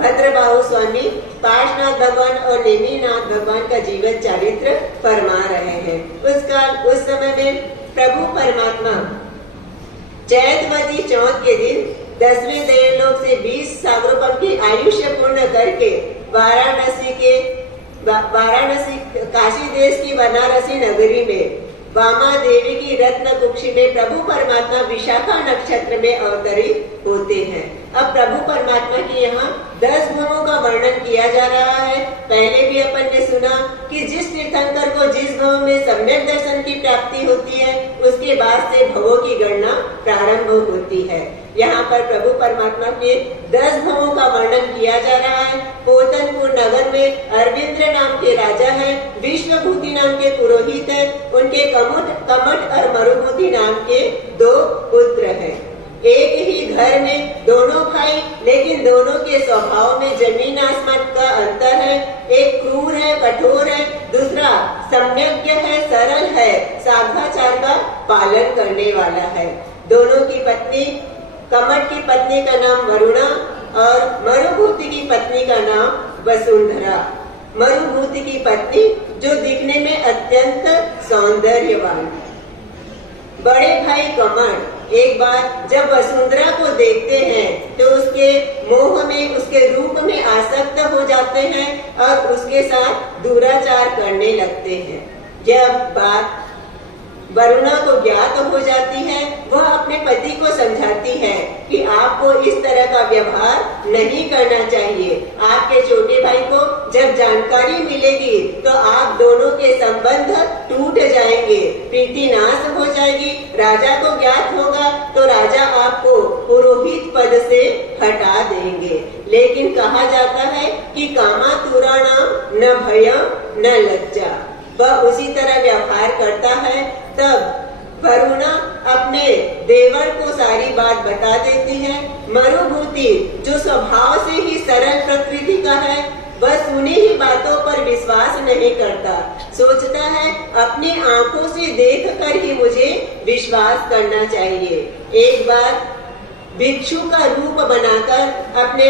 भद्रबाहु स्वामी पार्श्वनाथ भगवान और नेमिनाथ भगवान का जीवन चरित्र फरमा रहे हैं। उस समय में प्रभु परमात्मा चैतवती चौथ के दिन 10वें देवलोक से 20 सागरोपम की आयुष्य पूर्ण करके वाराणसी काशी देश की बनारसी नगरी में वामा देवी की रत्न कुक्षी में प्रभु परमात्मा विशाखा नक्षत्र में अवतरित होते हैं। अब प्रभु परमात्मा की यहाँ 10 भवों का वर्णन किया जा रहा है। पहले भी अपन ने सुना कि जिस तीर्थंकर को जिस भव में सम्यक दर्शन की प्राप्ति होती है उसके बाद से भवों की गणना प्रारंभ होती है। यहाँ पर प्रभु परमात्मा के 10 भवों का वर्णन किया जा रहा है। पोतनपुर नगर में अरविंद्र नाम के राजा है, विश्वभूति नाम के पुरोहित है, उनके कमट और मरुभूति नाम के 2 पुत्र हैं। एक ही घर में दोनों भाई, लेकिन दोनों के स्वभाव में जमीन आसमान का अंतर है। एक क्रूर है, कठोर है, दूसरा सम्यज्ञ है, सरल है, साधाचार का पालन करने वाला है। दोनों की पत्नी, कमट की पत्नी का नाम वरुणा और मरुभूति की पत्नी का नाम वसुंधरा। मरुभूति की पत्नी जो दिखने में अत्यंत सौंदर्यवान। बड़े भाई कमट एक बार जब वसुंधरा को देखते हैं तो उसके मोह में, उसके रूप में आसक्त हो जाते हैं और उसके साथ दुराचार करने लगते हैं। जब बात वरुणा को ज्ञात हो जाती है, वह अपने पति को समझाती है कि आपको इस तरह का व्यवहार नहीं करना चाहिए। आपके छोटे भाई को जब जानकारी मिलेगी तो आप दोनों के संबंध टूट जाएंगे, प्रीति नाश हो जाएगी। राजा को ज्ञात होगा तो राजा आपको पुरोहित पद से हटा देंगे। लेकिन कहा जाता है कि कामातुराणाम न भयम न लज्जा। वह उसी तरह व्यवहार करता है। तब वरुणा अपने देवर को सारी बात बता देती है। मरुभूति जो स्वभाव से ही सरल प्रकृति का है, वह सुनी ही बातों पर विश्वास नहीं करता। सोचता है अपनी आंखों से देखकर ही मुझे विश्वास करना चाहिए। एक बार भिक्षु का रूप बनाकर अपने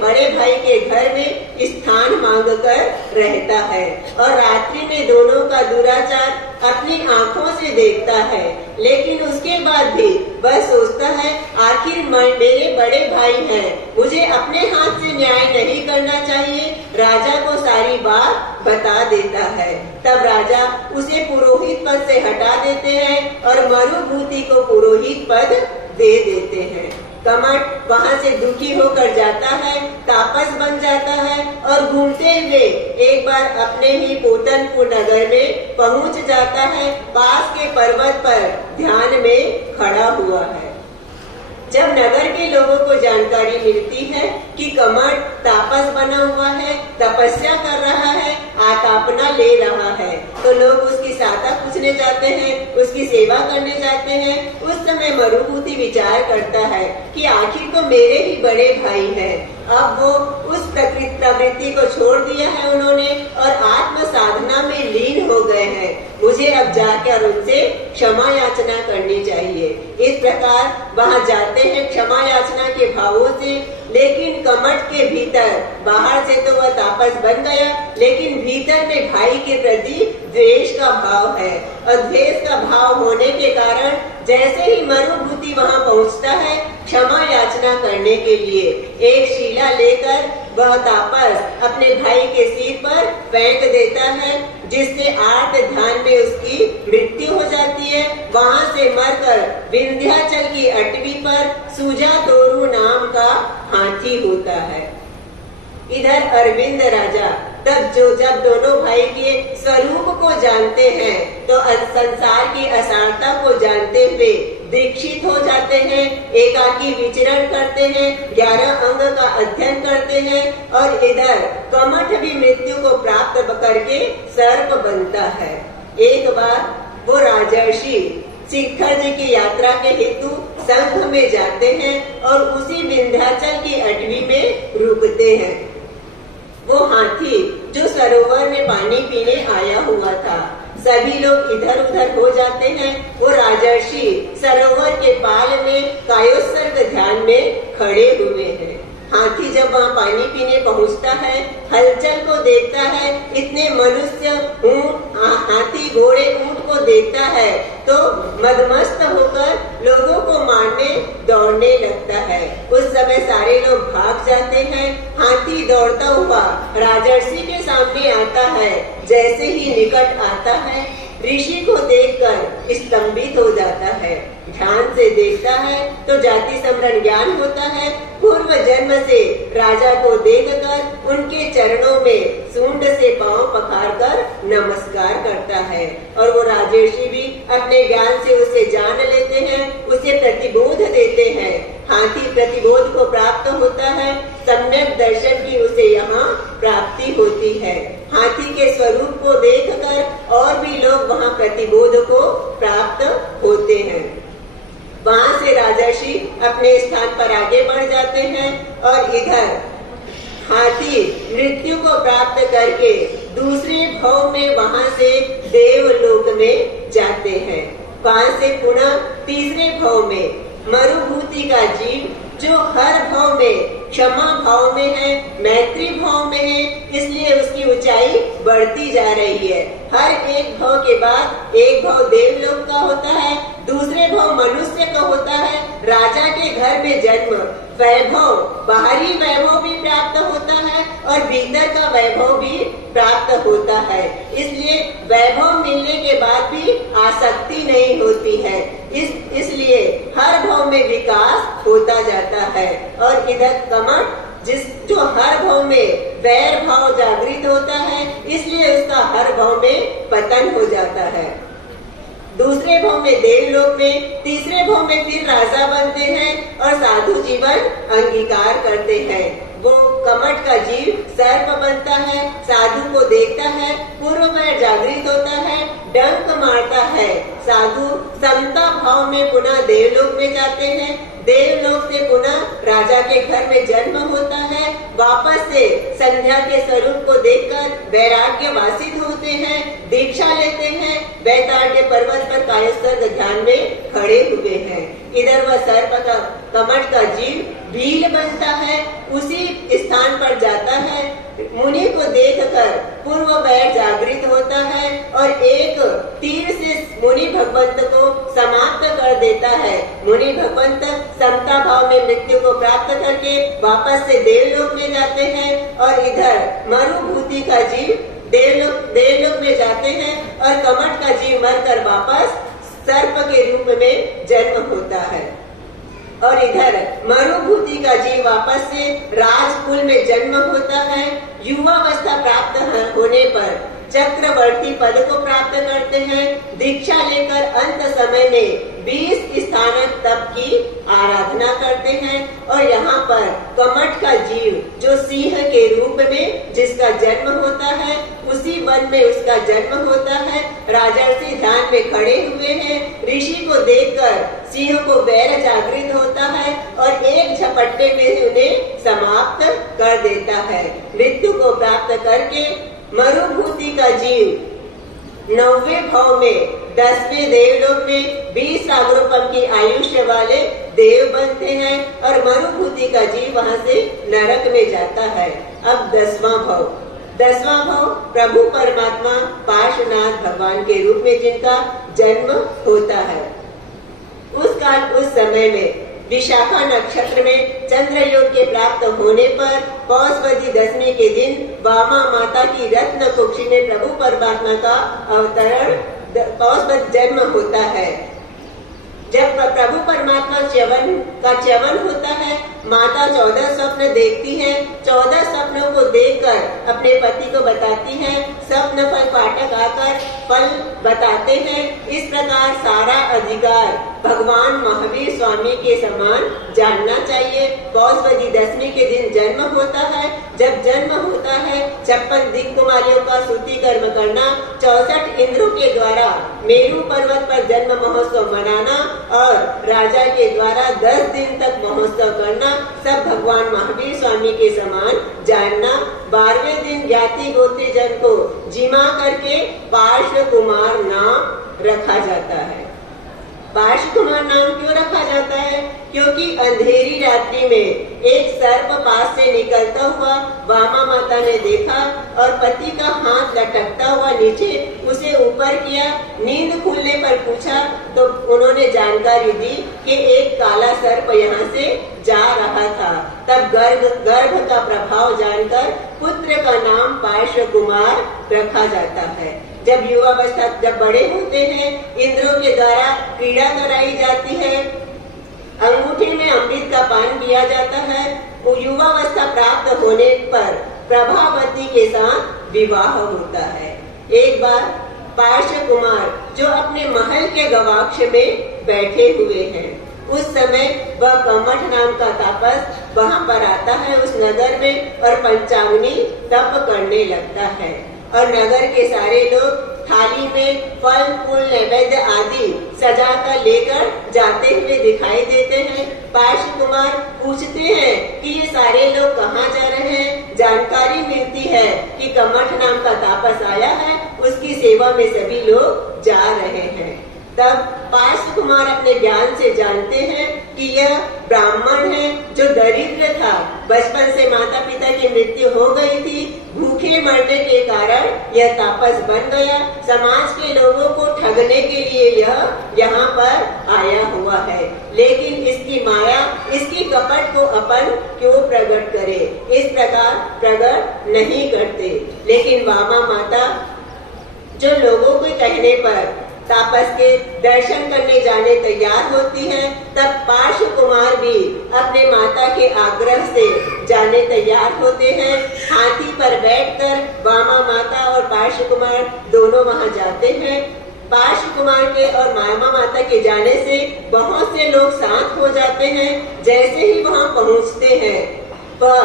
बड़े भाई के घर में स्थान मांगकर रहता है और रात्रि में दोनों का दुराचार अपनी आंखों से देखता है। लेकिन उसके बाद भी वह सोचता है आखिर मेरे बड़े भाई हैं, मुझे अपने हाथ से न्याय नहीं करना चाहिए। राजा को सारी बात बता देता है। तब राजा उसे पुरोहित पद से हटा देते हैं और मरुभूति को पुरोहित पद दे देते हैं। कमट वहाँ से दुखी होकर जाता है, तापस बन जाता है और घूमते हुए एक बार अपने ही पोतनपुर नगर में पहुँच जाता है। पास के पर्वत पर ध्यान में खड़ा हुआ है। जब नगर के लोगों को जानकारी मिलती है कि कमट तापस बना हुआ है, तपस्या कर रहा है, आतापना ले रहा है, तो लोग उसकी सहायता पूछने जाते हैं, उसकी सेवा करने जाते हैं। उस समय मरुभूति विचार करता है कि आखिर तो मेरे ही बड़े भाई हैं। अब वो उस प्रवृत्ति को छोड़ दिया है उन्होंने और आत्म साधना में लीन हो गए हैं। मुझे अब जाकर उनसे क्षमा याचना करनी चाहिए। इस प्रकार वहाँ जाते हैं क्षमा याचना के भावों से। लेकिन कमट के भीतर, बाहर से तो वह तापस बन गया, लेकिन भीतर में भाई के प्रति द्वेष का भाव है और द्वेष का भाव होने के कारण जैसे ही मरुभूति वहाँ पहुँचता है क्षमा याचना करने के लिए, एक शिला लेकर वह तापस अपने भाई के सिर पर फेंक देता है, जिससे आर्त ध्यान में उसकी मृत्यु हो जाती है। वहाँ से मरकर विंध्याचल की अटवी पर सुजातोरु नाम का हाथी होता है। इधर अरविंद राजा जब दोनों भाई के स्वरूप को जानते हैं तो संसार की असारता को जानते हुए दीक्षित हो जाते हैं, एकाकी विचरण करते हैं, 11 अंग का अध्ययन करते हैं और इधर कमठ भी मृत्यु को प्राप्त करके सर्प बनता है। एक बार वो राजर्षि शिखर जी की यात्रा के हेतु संघ में जाते हैं और उसी विंध्याचल की अटवी में रुकते हैं। वो हाथी जो सरोवर में पानी पीने आया हुआ था, सभी लोग इधर उधर हो जाते हैं। वो राजर्षि सरोवर के पाल में कायोत्सर्ग ध्यान में खड़े हुए हैं। हाथी जब वहाँ पानी पीने पहुँचता है, हलचल को देखता है, इतने मनुष्य, हाथी, घोड़े, ऊंट को देखता है तो मदमस्त होकर लोगों को मारने दौड़ने लगता है। उस समय सारे लोग भाग जाते हैं। हाथी दौड़ता हुआ राजर्षि के सामने आता है। जैसे ही निकट आता है, ऋषि को देखकर स्तंभित हो जाता है। ध्यान से देखता है तो जाति स्मरण ज्ञान होता है। पूर्व जन्म से राजा को देखकर उनके चरणों में सूंड से पांव पखारकर नमस्कार करता है और वो राजर्षि भी अपने ज्ञान से उसे जान लेते हैं, उसे प्रतिबोध देते हैं। हाथी प्रतिबोध को प्राप्त होता है, सम्यक दर्शन की उसे यहाँ प्राप्ति होती है। हाथी के स्वरूप को देखकर और भी लोग वहाँ प्रतिबोध को प्राप्त होते हैं। वहाँ से राजर्षि अपने स्थान पर आगे बढ़ जाते हैं और इधर हाथी मृत्यु को प्राप्त करके दूसरे भव में वहाँ से देवलोक में जाते हैं। वहाँ से पुनः तीसरे भव में मरुभूति का जीव जो हर भाव में क्षमा भाव में है, मैत्री भाव में है, इसलिए उसकी ऊंचाई बढ़ती जा रही है। हर एक भाव के बाद एक भाव देवलोक का होता है, दूसरे भाव मनुष्य का होता है। राजा के घर में जन्म, वैभव, बाहरी वैभव भी प्राप्त होता है और भीतर का वैभव भी प्राप्त होता है। इसलिए वैभव मिलने के बाद भी आसक्ति नहीं होती है। इसलिए हर भाव में विकास होता जाता है। और इधर कमठ, जो हर भाव में वैर भाव जागृत होता है, इसलिए उसका हर भाव में पतन हो जाता है। दूसरे भाव में देवलोक में, तीसरे भाव में फिर राजा बनते हैं और साधु जीवन अंगीकार करते हैं। वो कमठ का जीव सर्प बनता है, साधु को देखता है, पूर्व में जागृत होता है, डंक मारता है। साधु समता भाव में पुनः देवलोक में जाते हैं। देवलोक से पुनः राजा के घर में जन्म होता है। वापस से संध्या के स्वरूप को देखकर वैराग्य वासित होते हैं, दीक्षा लेते हैं, वैतार्य पर्वत पर कायस्थ ध्यान में खड़े हुए हैं। इधर वह सर्प का, कमठ का जीव भील बनता है, उसी स्थान पर जाता है। मुनि को देखकर पूर्व वैर जागृत होता है और एक तीर से मुनि भगवंत को समाप्त कर देता है। मुनि भगवंत समता भाव में मृत्यु को प्राप्त करके वापस से देवलोक में जाते हैं और इधर मरुभूति का जीव देवलोक में जाते हैं और कमठ का जीव मरकर वापस सर्प के रूप में जन्म होता है। और इधर मरुभूति का जीव वापस से राजकुल में जन्म होता है। युवावस्था प्राप्त होने पर चक्रवर्ती पद को प्राप्त करते हैं। दीक्षा लेकर अंत समय में 20 स्थानक तप की आराधना करते हैं और यहाँ पर कमठ का जीव जो सिंह के रूप में जिसका जन्म होता है, उसी वन में उसका जन्म होता है। राजर्षि ध्यान में खड़े हुए हैं। ऋषि को देखकर सिंह को वैर जागृत होता है और एक झपट्टे में उन्हें समाप्त कर देता है। मृत्यु को प्राप्त करके मरुभूति का जीव 9वें भाव में 10वें देवलोक में 20 सागरोपम की आयुष्य वाले देव बनते हैं और मरुभूति का जीव वहाँ से नरक में जाता है। अब 10वां भाव प्रभु परमात्मा पार्श्वनाथ भगवान के रूप में जिनका जन्म होता है। उस समय में विशाखा नक्षत्र में चंद्र योग के प्राप्त होने पर पौषवदी दशमी के दिन वामा माता की रत्न कुक्षी में प्रभु परमात्मा का अवतरण, पौषवद जन्म होता है। जब प्रभु परमात्मा च्यवन होता है, माता 14 स्वप्न देखती है। 14 स्वप्नों को देखकर अपने पति को बताती है। स्वप्न फल पाठक आकर फल बताते हैं। इस प्रकार सारा अधिकार भगवान महावीर स्वामी के समान जानना चाहिए। पौषवदी दशमी के दिन जन्म होता है। जब जन्म होता है 56 दिक् कुमारियों का सूती कर्म करना, 64 इंद्रों के द्वारा मेरू पर्वत पर जन्म महोत्सव मनाना और राजा के द्वारा 10 दिन तक महोत्सव करना, सब भगवान महावीर स्वामी के समान जानना। 12वें दिन ज्ञाति गोत्री जन को जिमा करके पार्श्व कुमार नाम रखा जाता है। पार्श्व कुमार नाम क्यों रखा जाता है? क्योंकि अंधेरी रात्रि में एक सर्प पास से निकलता हुआ वामा माता ने देखा और पति का हाथ लटकता हुआ नीचे उसे ऊपर किया। नींद खुलने पर पूछा तो उन्होंने जानकारी दी कि एक काला सर्प यहाँ से जा रहा था। तब गर्भ का प्रभाव जानकर पुत्र का नाम पार्श्व कुमार रखा जाता है। जब युवावस्था जब बड़े होते हैं, इंद्रों के द्वारा क्रीड़ा कराई जाती है, अंगूठी में अमृत का पान किया जाता है। युवावस्था प्राप्त होने पर प्रभावती के साथ विवाह होता है। एक बार पार्श्व कुमार जो अपने महल के गवाक्ष में बैठे हुए हैं, उस समय वह कमठ नाम का तापस वहां पर आता है उस नगर में और पंचाग्नि तप करने लगता है। और नगर के सारे लोग थाली में फल फूल नैवेद्य आदि सजा कर लेकर जाते हुए दिखाई देते हैं। पार्श्व कुमार पूछते हैं कि ये सारे लोग कहाँ जा रहे हैं। जानकारी मिलती है कि कमठ नाम का तापस आया है, उसकी सेवा में सभी लोग जा रहे हैं। तब पार्श्व कुमार अपने ज्ञान से जानते हैं कि यह ब्राह्मण है जो दरिद्र था। बचपन से माता पिता की मृत्यु हो गई थी। भूखे मरने के कारण यह तापस बन गया। समाज के लोगों को ठगने के लिए यह यहाँ पर आया हुआ है, लेकिन इसकी माया, इसकी कपट को अपन क्यों प्रकट करे। इस प्रकार प्रकट नहीं करते। लेकिन वामा माता जो लोगों के कहने पर तापस के दर्शन करने जाने तैयार होती है, तब पार्श्व कुमार भी अपने माता के आग्रह से जाने तैयार होते हैं। हाथी पर बैठकर वामा माता और पार्श्व कुमार दोनों वहां जाते हैं। पार्श्व कुमार के और मामा माता के जाने से बहुत से लोग साथ हो जाते हैं। जैसे ही वहां पहुंचते हैं, वह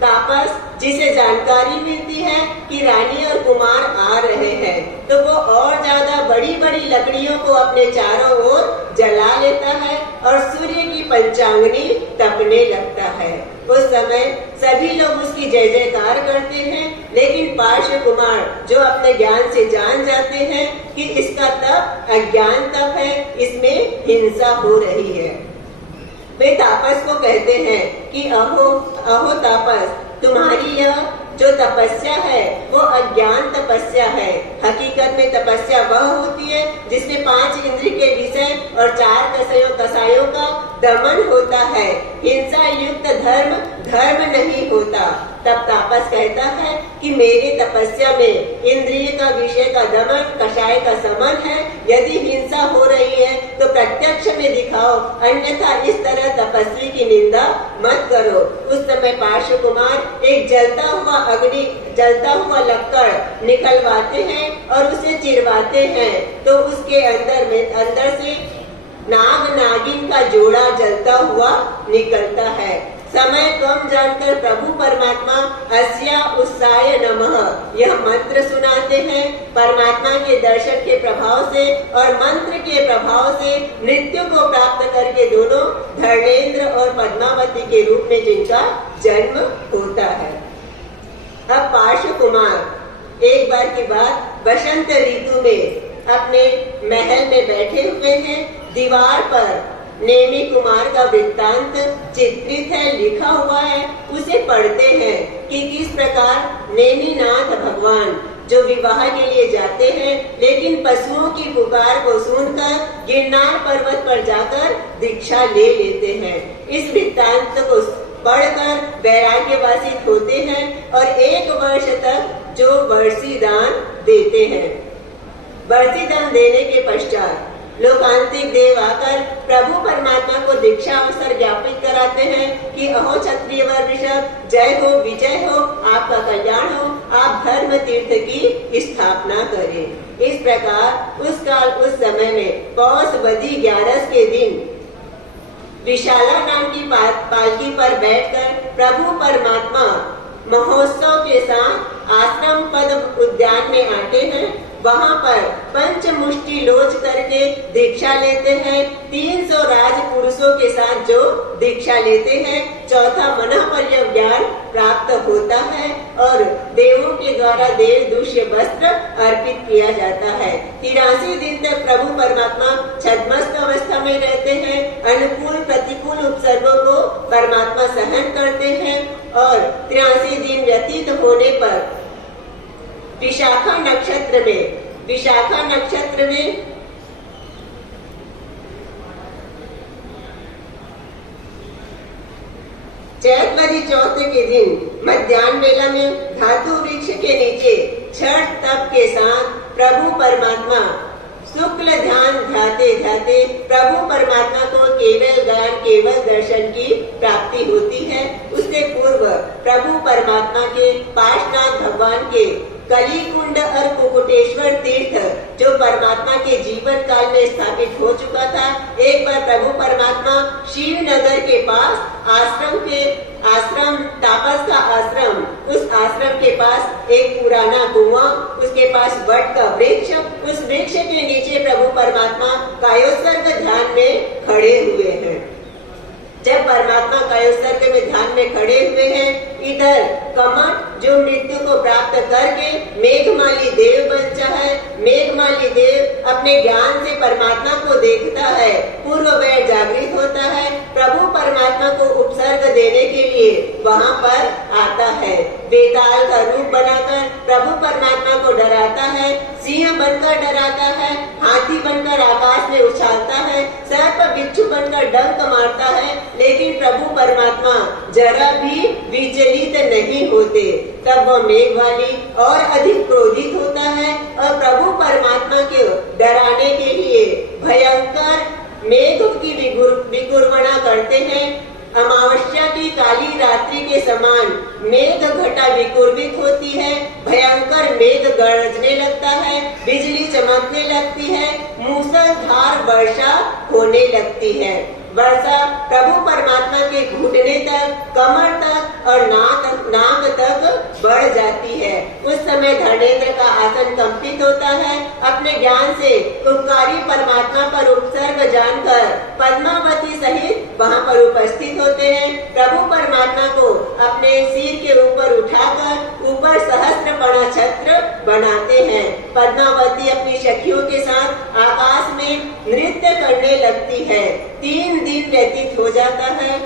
तापस जिसे जानकारी मिलती है कि रानी और कुमार आ रहे हैं, तो वो और ज्यादा बड़ी बड़ी लकड़ियों को अपने चारों ओर जला लेता है और सूर्य की पंचाग्नि तपने लगता है। उस समय सभी लोग उसकी जय जयकार करते हैं, लेकिन पार्श्व कुमार जो अपने ज्ञान से जान जाते हैं कि इसका तप अज्ञान तप है, इसमें हिंसा हो रही है। वे तापस को कहते हैं कि अहो अहो तापस, तुम्हारी यह जो तपस्या है वो अज्ञान तपस्या है। हकीकत में तपस्या वह होती है जिसमें 5 इंद्रिय के विषय और 4 कसायों का दमन होता है। हिंसा युक्त धर्म धर्म नहीं होता। तब तापस कहता है कि मेरे तपस्या में इंद्रिय का विषय का दमन, कषाय का समन है। यदि हिंसा हो रही है तो प्रत्यक्ष में दिखाओ, अन्यथा इस तरह तपस्वी की निंदा मत करो। उस समय पार्श्व कुमार एक जलता हुआ लक्कड़ निकलवाते हैं और उसे चिरवाते हैं, तो उसके अंदर से नाग नागिन का जोड़ा जलता हुआ निकलता है। समय कम जानकर प्रभु परमात्मा अस्या उत्साय नमः यह मंत्र सुनाते हैं। परमात्मा के दर्शन के प्रभाव से और मंत्र के प्रभाव से मृत्यु को प्राप्त करके दोनों धर्मेंद्र और पद्मावती के रूप में जिनका जन्म होता है। अब पार्श्व कुमार एक बार की बात बसंत ऋतु में अपने महल में बैठे हुए हैं। दीवार पर नेमी कुमार का वृत्तांत चित्रित है, लिखा हुआ है। उसे पढ़ते हैं कि किस प्रकार नेमीनाथ भगवान जो विवाह के लिए जाते हैं, लेकिन पशुओं की पुकार को सुनकर गिरनार पर्वत पर जाकर दीक्षा ले लेते हैं। इस वृत्तांत को पढ़कर वैराग्यवासित होते हैं और 1 वर्ष तक जो वर्षी दान देते हैं। वर्षी दान देने के पश्चात लोकांतिक देव आकर प्रभु परमात्मा को दीक्षा अवसर ज्ञापित कराते हैं कि अहो क्षत्रिय ऋषभ, जय हो, विजय हो, आपका कल्याण हो, आप धर्म तीर्थ की स्थापना करें। इस प्रकार उस समय में पौष वधी 11 के दिन विशाला नाम की पालकी पर बैठकर प्रभु परमात्मा महोत्सव के साथ आश्रम पद उद्यान में आते हैं। वहाँ पर पंचमुष्टि लोच करके दीक्षा लेते हैं। 300 राजपुरुषों के साथ जो दीक्षा लेते हैं, चौथा मनःपर्य ज्ञान प्राप्त होता है और देवों के द्वारा देव दूष्य वस्त्र अर्पित किया जाता है। 83 दिन तक प्रभु परमात्मा छद्मस्त अवस्था में रहते हैं। अनुकूल प्रतिकूल प्रतिकूल उपसर्गों को परमात्मा सहन करते हैं और 83 दिन व्यतीत होने पर विशाखा नक्षत्र में चैतवदी चौथ के दिन मध्याह्न वेला में धातु वृक्ष के नीचे छठ तप के साथ प्रभु परमात्मा शुक्ल ध्यान ध्याते प्रभु परमात्मा को केवल ज्ञान केवल दर्शन की प्राप्ति होती है। उससे पूर्व प्रभु परमात्मा के पार्श्वनाथ भगवान के कलीकुंड और कुकुटेश्वर तीर्थ जो परमात्मा के जीवन काल में स्थापित हो चुका था, एक बार प्रभु परमात्मा शिवनगर के पास आश्रम तापस का आश्रम, उस आश्रम के पास एक पुराना कुआं, उसके पास वट का वृक्ष, उस वृक्ष के नीचे प्रभु परमात्मा कायोत्सर्ग ध्यान में खड़े हुए हैं। जब परमात्मा कायोत्सर्ग में ध्यान में खड़े हुए हैं, इधर कमठ जो मृत्यु को प्राप्त करके मेघमाली देव बचा है, मेघमाली देव अपने ज्ञान से परमात्मा को देखता है, पूर्व वैर जागृत होता है, प्रभु परमात्मा को उपसर्ग देने के लिए वहाँ पर आता है, बेताल का रूप बनाकर प्रभु परमात्मा को डराता है, सिंह बनकर डराता है, हाथी बनकर आकाश में उछालता है, सर्प बिच्छू बनकर डंक मारता है, लेकिन प्रभु परमात्मा जरा भी विचलित नहीं होते। तब वह मेघवाली और अधिक क्रोधित होता है और प्रभु परमात्मा को डराने के लिए भयंकर मेघ की विकुर्मणा करते हैं। अमावस्या की काली रात्रि के समान मेघ घटा विकुर्मित होती है, भयंकर मेघ गरजने लगता है, बिजली चमकने लगती है, मूसलधार वर्षा होने लगती है। वर्षा प्रभु परमात्मा के घुटने तक, कमर तक और नाक तक बढ़ जाती है। उस समय धर्मेंद्र का आसन कंपित होता है। अपने ज्ञान से उपकारी परमात्मा पर उपसर्ग जानकर पद्मावती सहित वहाँ पर उपस्थित होते हैं। प्रभु परमात्मा को अपने सिर के ऊपर उठाकर ऊपर सहस्त्रपणा छत्र बनाते हैं। पद्मावती अपनी सखियों के साथ आकाश में नृत्य करने लगती है। 3 दिन व्यतीत हो जाता है।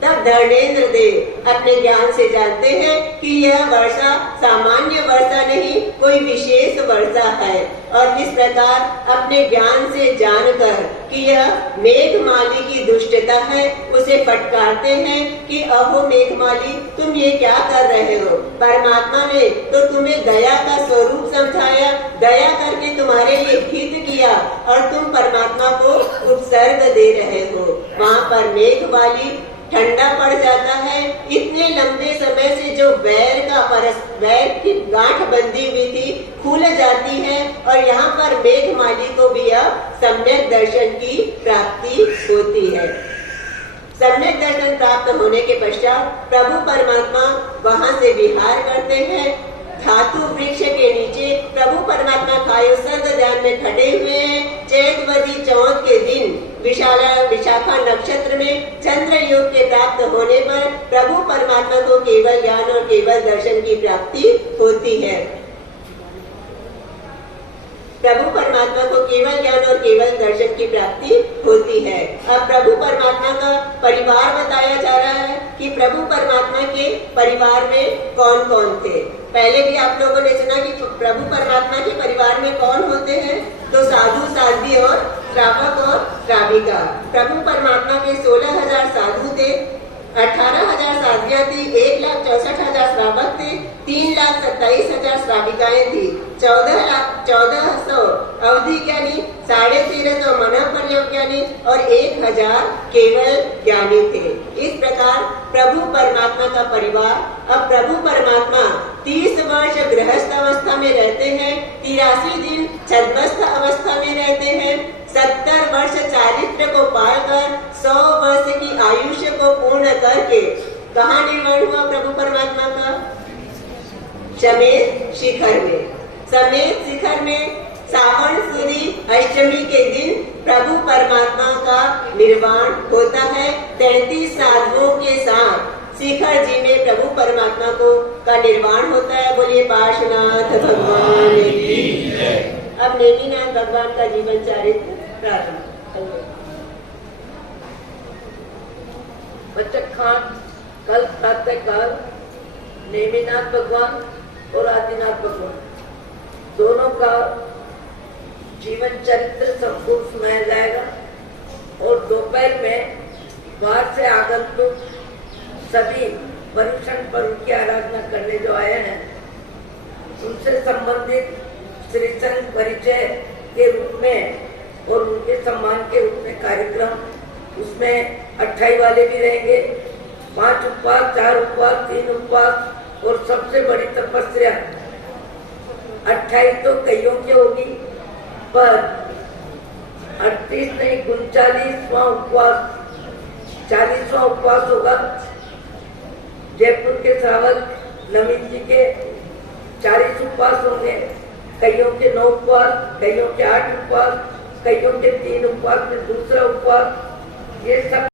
तब धर्मेंद्र देव अपने ज्ञान से जानते हैं कि यह वर्षा सामान्य वर्षा नहीं, कोई विशेष वर्षा है, और इस प्रकार अपने ज्ञान से जानकर कि यह मेघमाली की दुष्टता है, उसे फटकारते हैं कि अहो मेघमाली, तुम ये क्या कर रहे हो? परमात्मा ने तो तुम्हें दया का स्वरूप समझाया, दया करके तुम्हारे लिए हित किया और तुम परमात्मा को उपसर्ग दे रहे हो। वहाँ पर मेघमाली ठंडा पड़ जाता है। इतने लंबे समय से जो वैर की गांठ बंधी हुई थी खुल जाती है और यहाँ पर मेघमाली को भी अब सम्यक दर्शन की प्राप्ति होती है। सम्यक दर्शन प्राप्त होने के पश्चात प्रभु परमात्मा वहाँ से विहार करते हैं। धातु वृक्ष के नीचे प्रभु परमात्मा कायोत्सर्ग ध्यान में खड़े हुए हैं। चैतवदी चौथ के दिन विशाखा नक्षत्र में चंद्र योग के प्राप्त होने पर प्रभु परमात्मा को केवल ज्ञान और केवल दर्शन की प्राप्ति होती है। प्रभु परमात्मा को केवल ज्ञान और केवल दर्शन की प्राप्ति होती है। अब प्रभु परमात्मा का परिवार बताया जा रहा है कि प्रभु परमात्मा के परिवार में कौन कौन थे। पहले भी आप लोगों ने सुना कि प्रभु परमात्मा के परिवार में कौन होते हैं, तो साधु, साध्वी और श्रावक और श्राविका। प्रभु परमात्मा के 16,000 साधु थे, 18,000 साध्वियां थी, 1,64,000 श्रावक थे, 3,27,000 श्राविकाएं थी, 14,100 अवधि ज्ञानी, 1350 मन पर्यव ज्ञानी और 1,000 केवल ज्ञानी थे। इस प्रकार प्रभु परमात्मा का परिवार। अब प्रभु परमात्मा 30 वर्ष गृहस्थ अवस्था में रहते हैं, 83 दिन छद्मस्थ अवस्था में रहते हैं, 70 वर्ष चारित्र को पाकर 100 वर्ष की आयुष्य को पूर्ण करके कहाँ निर्माण हुआ प्रभु परमात्मा का? समेत शिखर में। समेत शिखर में सावन सुदी अष्टमी के दिन प्रभु परमात्मा का निर्वाण होता है। 33 साधुओं के साथ शिखर जी में प्रभु परमात्मा का निर्वाण होता है। बोलिए पार्श्वनाथ भगवान की। अब नेमिनाथ भगवान का जीवन चरित्र प्रारंभ। बचक खान कल प्रातःकाल नेमिनाथ भगवान और आदिनाथ भगवान दोनों का जीवन चरित्र संपूर्ण सुनाया जाएगा और दोपहर में बाहर से आगंतुक सभी परीक्षण पर उनकी आराधना करने जो आए हैं उनसे संबंधित श्री संघ परिचय के रूप में और उनके सम्मान के रूप में कार्यक्रम उसमें 28 वाले भी रहेंगे, 5 उपवास, 4 उपवास, 3 उपवास और सबसे बड़ी तपस्या 28 तो कईयों की होगी पर 38 नहीं 39वां उपवास 40वां उपवास होगा। जयपुर के श्रावक नवीन जी के 40 उपवास होंगे, कईयों के 9 उपवास, कईयों के 8 उपवास, कईयों के 3 उपवास में दूसरा उपवास, ये सब